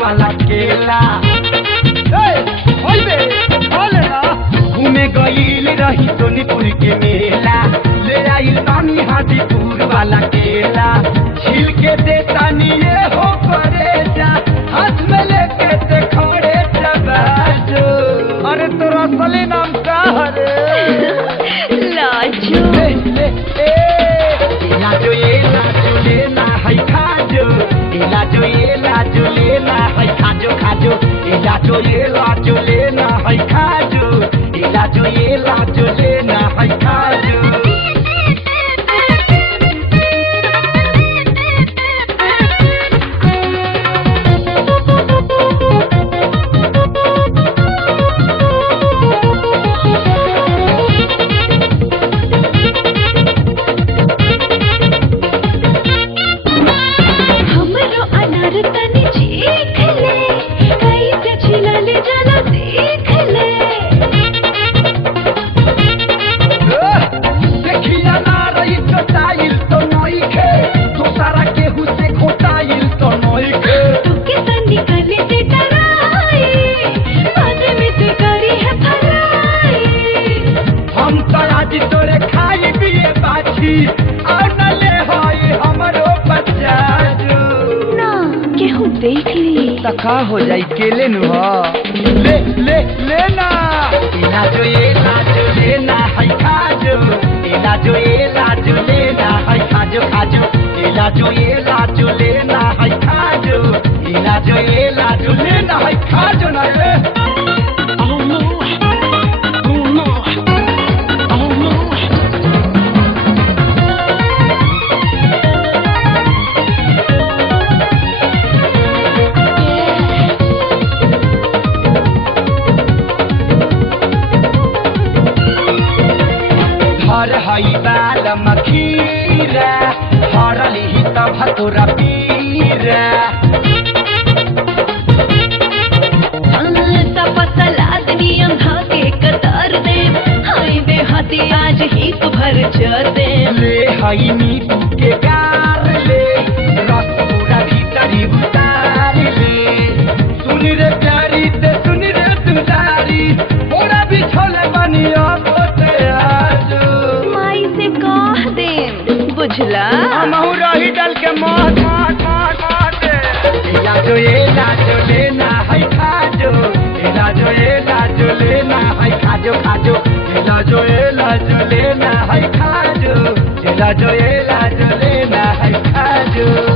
वाला केला घूमे गईल रही सोनीपुर के मेला ले आई पानी हाजीपुर वाला केला छील के देता निये हो करे जा हाथ में लेके ते खड़े चबाजो। अरे तोरा असली नाम का है? लाजू लाजो ये लाजो लेना है खाजो लाजो ये लाजो लेना है खाजो खाजो लाजो ये लाजो लेना है खाजो लाजो ये लाजो लेना है खाजो। देख ली तका हो जाई केले नु ले ले लेना लाजो ये लाजो लेना है खाजो लाजो ये लाजो लेना है खाजो खाजो लाजो ये लाजो लेना है खाजो लाजो ये लाजो लेना है खाजो ना ये। हर हई बाल मखीरा हरली ही तब तोरा पीरा सलादनियम धाके कतर दे हाय बेहती आज ही भर चर दे ले हई नींबू के गार ले रस पूरा भीतरी उतार ले सुन रे प्यारी ते सुन रे तुमदारी ओरा बिछल बनिया पोते आज माई से कह दे बुझला हमहू रही डल के मोह दे लाजो ये लाजो लेना है खाजो लाजो ये लाजो लेना है खाजो खाजो लाजो ये लाजो लेना है खाजो लाजो ये लाजो लेना है खाजो।